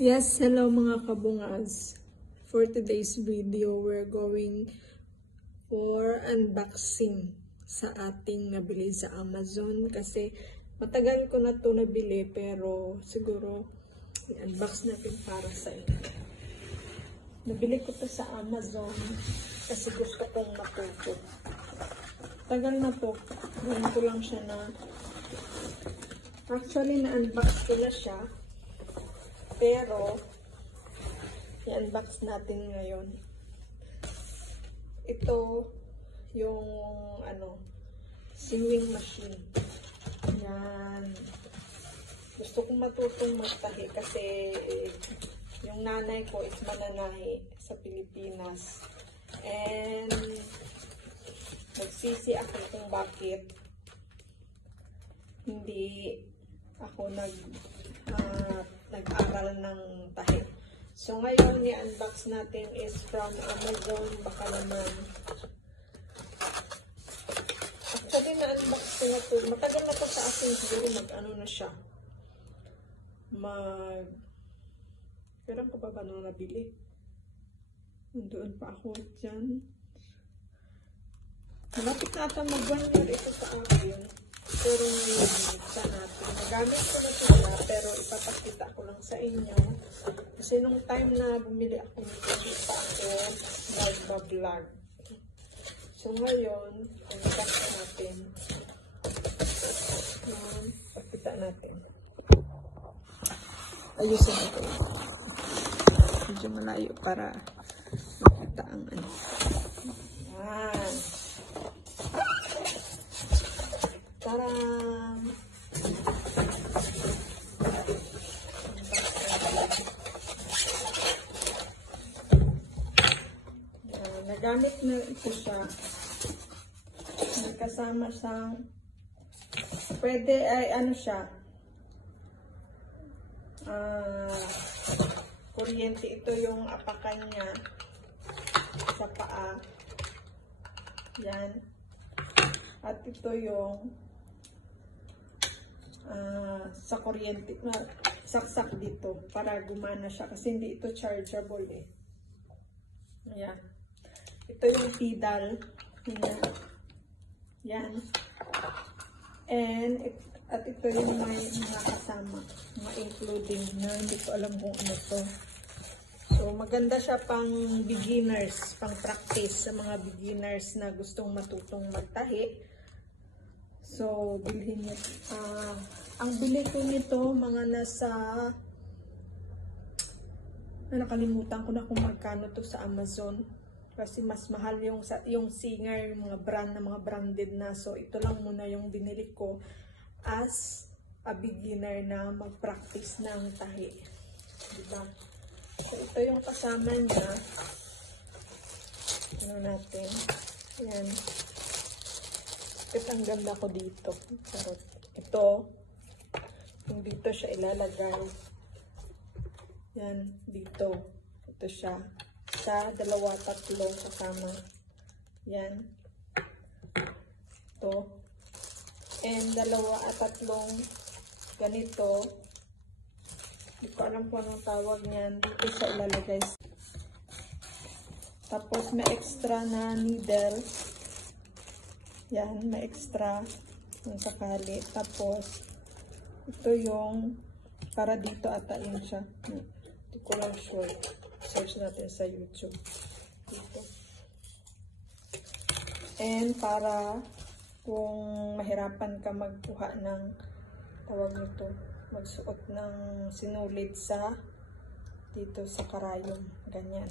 Yes, hello mga kabungas. For today's video, we're going for unboxing sa ating nabili sa Amazon kasi matagal ko na to nabili pero siguro i-unbox natin para sa inyo. Nabili ko to sa Amazon kasi gusto kong matuto. Tagal na to. Ngayon ko lang siya actually na-unbox ko na siya. Pero, i-unbox natin ngayon. Ito, yung, sewing machine. Yan. Gusto kong matutong magtahi kasi yung nanay ko is mananahi sa Pilipinas. And, nagsisi ako kung bakit hindi ako nag-aral ng tahi. So, ngayon, ni-unbox natin is from Amazon. Baka naman. Actually, na-unbox ko na to. Matagal na to sa akin. Siguro mag-ano na siya. Kailan ko ba nung nabili? Nandoon pa ako dyan. Malapit na ata mag-1 year ito sa akin. Pero ngayon, buksan natin. Nagamit ko na sila, pero ipapakita ko lang sa inyo. Kasi nung time na bumili ako nito, pa ako nag-vlog. So ngayon, unbox natin. Pakita natin. Ayusin natin. Medyo malayo para makita ang ano. Yan. Tarang! Nagamit na ito siya. Nagkasama siyang pwede ay ano siya kuryente. Ito yung apakan niya sa paa. Yan. At ito yung sa kuryente na saksak dito para gumana siya kasi hindi ito chargeable eh. Ayan. Ito yung pedal. Yan. And at ito yung may mga kasama, mga including na hindi ko alam kung ano to. So maganda siya pang beginners, pang practice sa mga beginners na gustong matutong magtahi. So, bilhin niyo. Ang bili ko nito, mga nasa, nakalimutan ko na kung magkano to sa Amazon. Kasi mas mahal yung Singer, yung mga brand na mga branded na. So, ito lang muna yung binili ko as a beginner na mag-practice ng tahi. Diba? So, ito yung kasama niya. Ano natin? Ayan. Ang ganda ko dito. Pero ito, yung dito siya ilalagay. Yan, dito. Ito siya. Sa dalawa, tatlong kasama. Yan. Ito. And dalawa at tatlong ganito. Hindi ko alam kung anong tawag niyan. Dito siya ilalagay. Tapos may extra na needle. Yan, may extra kung sakali. Tapos, ito yung para dito atain siya. Hindi ko lang sure. Search natin sa YouTube. Dito. And para kung mahirapan ka magkuha ng tawag nito, magsuot ng sinulid sa dito sa karayom. Ganyan.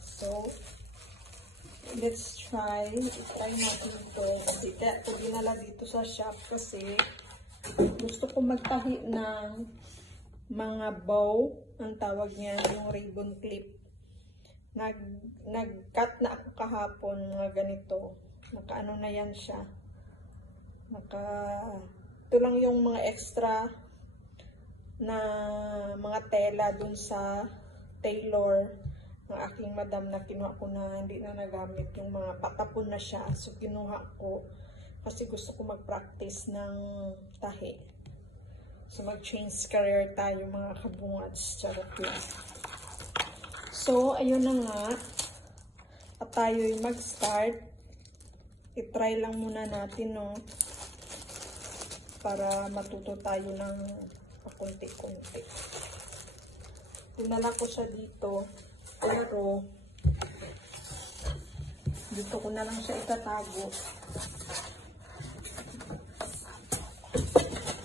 So, let's try. I-try natin ito. Kasi kaya ito dinala dito sa shop kasi gusto ko magtahi ng mga bow. Ang tawag niya yung ribbon clip. Nag-cut na ako kahapon mga ganito. Naka-ano na yan siya. Ito lang yung mga extra na mga tela dun sa tailor ng aking madam na kinuha ko na hindi na nagamit, yung mga patapon na siya. So kinuha ko kasi gusto ko mag-practice ng tahi. So, mag-change career tayo mga kabungads. Charot yun. So, ayun na nga. At tayo'y mag-start. I-try lang muna natin, no? Para matuto tayo ng pakunti-kunti. Dinala ko siya dito. Pero, dito ko na lang siya itatago.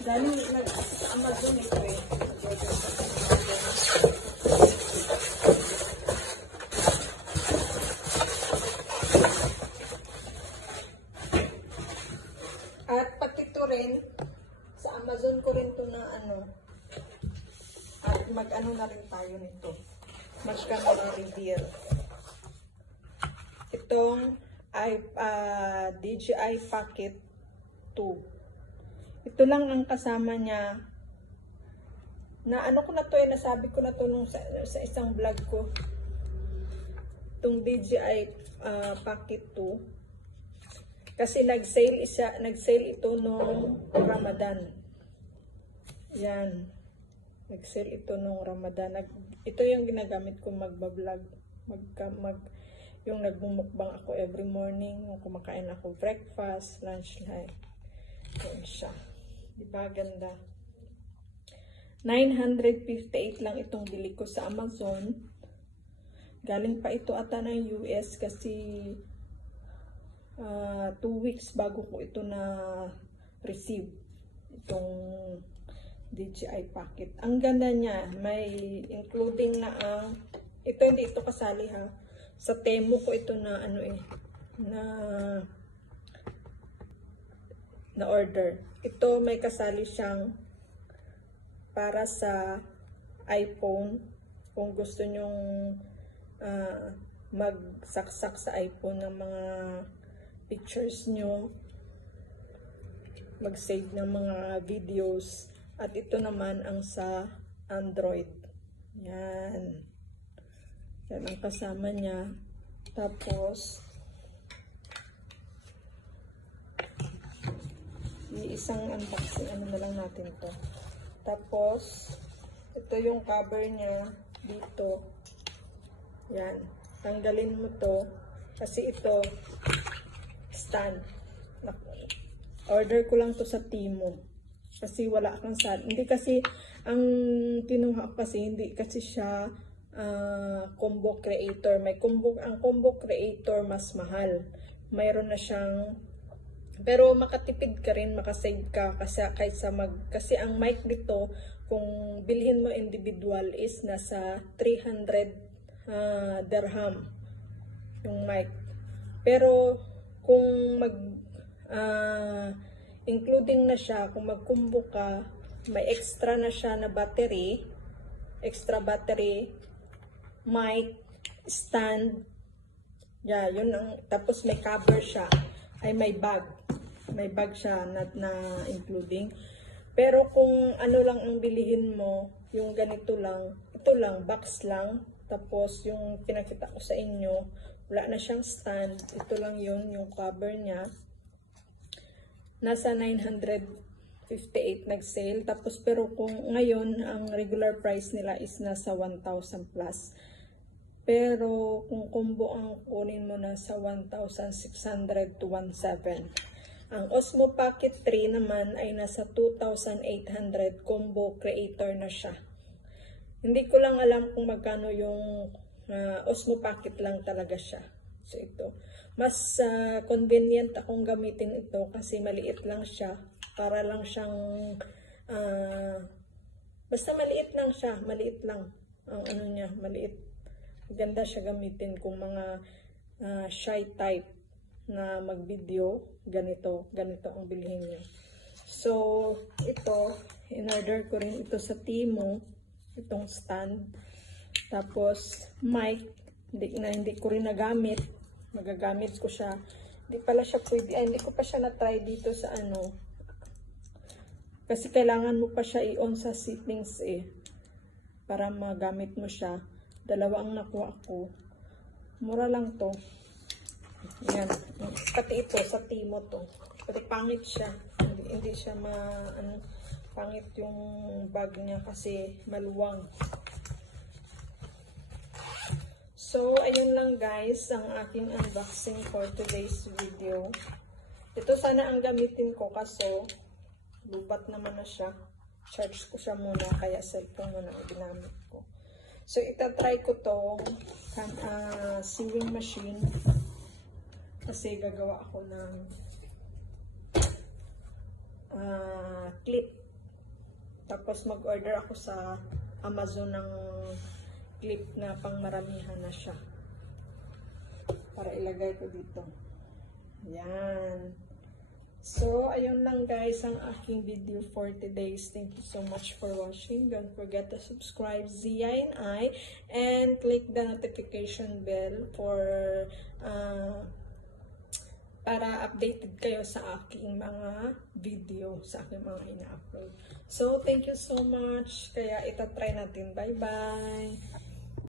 Galing sa Amazon ito eh. At pati ito rin, sa Amazon ko rin ito na at mag-ano na rin tayo nito. Mag-camera reveal. Itong DJI Pocket 2. Ito lang ang kasama niya. Na ano ko na to eh, nasabi ko na to nung sa isang vlog ko. Itong DJI Pocket 2. Kasi nag-sale ito nung Ramadan. Yan. Nag-sale ito nung Ramadan. Ito yung ginagamit ko magbablog. Yung nagmumukbang ako every morning. Yung kumakain ako breakfast, lunch, night. Yan siya. Diba ganda? 958 lang itong bili ko sa Amazon. Galing pa ito ata ng US kasi 2 weeks bago ko ito na receive. Itong DJI Pocket. Ang ganda niya. May including na ito hindi ito kasali ha. Sa Temu ko ito na na order. Ito may kasali siyang para sa iPhone. Kung gusto nyong magsaksak sa iPhone ng mga pictures nyo, mag-save ng mga videos. At ito naman ang sa Android. Yan. Yan ang kasama niya. Tapos, isang unboxing, na lang natin to. Tapos, ito yung cover niya dito. Yan. Tanggalin mo to. Kasi ito, stand. Order ko lang to sa Temu. Kasi wala kang stand. Hindi kasi, ang kinuha ko kasi, hindi kasi siya combo creator. Ang combo creator mas mahal. Mayroon na siyang pero makatipid ka rin, makasave ka kasi ang mic dito, kung bilhin mo individual is nasa 300 dirham yung mic. Pero kung including na siya, kung mag-combo ka, may extra na siya na battery, mic, stand, yun tapos may cover siya, ay may bag. May bag siya na including. Pero kung ano lang ang bilihin mo, yung ganito lang, ito lang, box lang. Tapos yung pinakita ko sa inyo, wala na siyang stand. Ito lang yung cover niya. Nasa 958 nag-sale. Tapos pero kung ngayon, ang regular price nila is nasa 1,000 plus. Pero kung combo ang kunin mo nasa 1,600 to 1,700. Ang Osmo Pocket 3 naman ay nasa 2,800 combo creator na siya. Hindi ko lang alam kung magkano yung Osmo Pocket lang talaga siya. So ito, mas convenient akong gamitin ito kasi maliit lang siya. Para lang siyang, basta maliit lang siya, maliit lang. Ang ano niya, maliit. Ganda siya gamitin kung mga shy type na mag-video, ganito ang bilhin niyo. So, ito, in-order ko rin ito sa Temu, itong stand. Tapos, mic, hindi ko rin nagamit. Magagamit ko siya. Hindi pala siya pwede, hindi ko pa siya na-try dito sa kasi kailangan mo pa siya i-on sa settings para magamit mo siya. Dalawa ang nakuha ko. Mura lang to. Yan. Pati ito, sa Temu to. Pero pangit siya. Hindi siya Pangit yung bag niya kasi maluwang. So, ayun lang guys ang aking unboxing for today's video. Ito sana ang gamitin ko kaso lubat naman na siya. Charge ko siya muna kaya cellphone muna ang ginamit ko. So, itatry ko tong sewing machine kasi gagawa ako ng clip. Tapos mag-order ako sa Amazon ng clip na pang maramihan na siya. Para ilagay ko dito. Yan. So, ayun lang guys ang aking video for today's. Thank you so much for watching. Don't forget to subscribe Zia and I and click the notification bell for para updated kayo sa aking mga video, sa aking mga ina-upload. So, thank you so much. Kaya itatry natin. Bye-bye!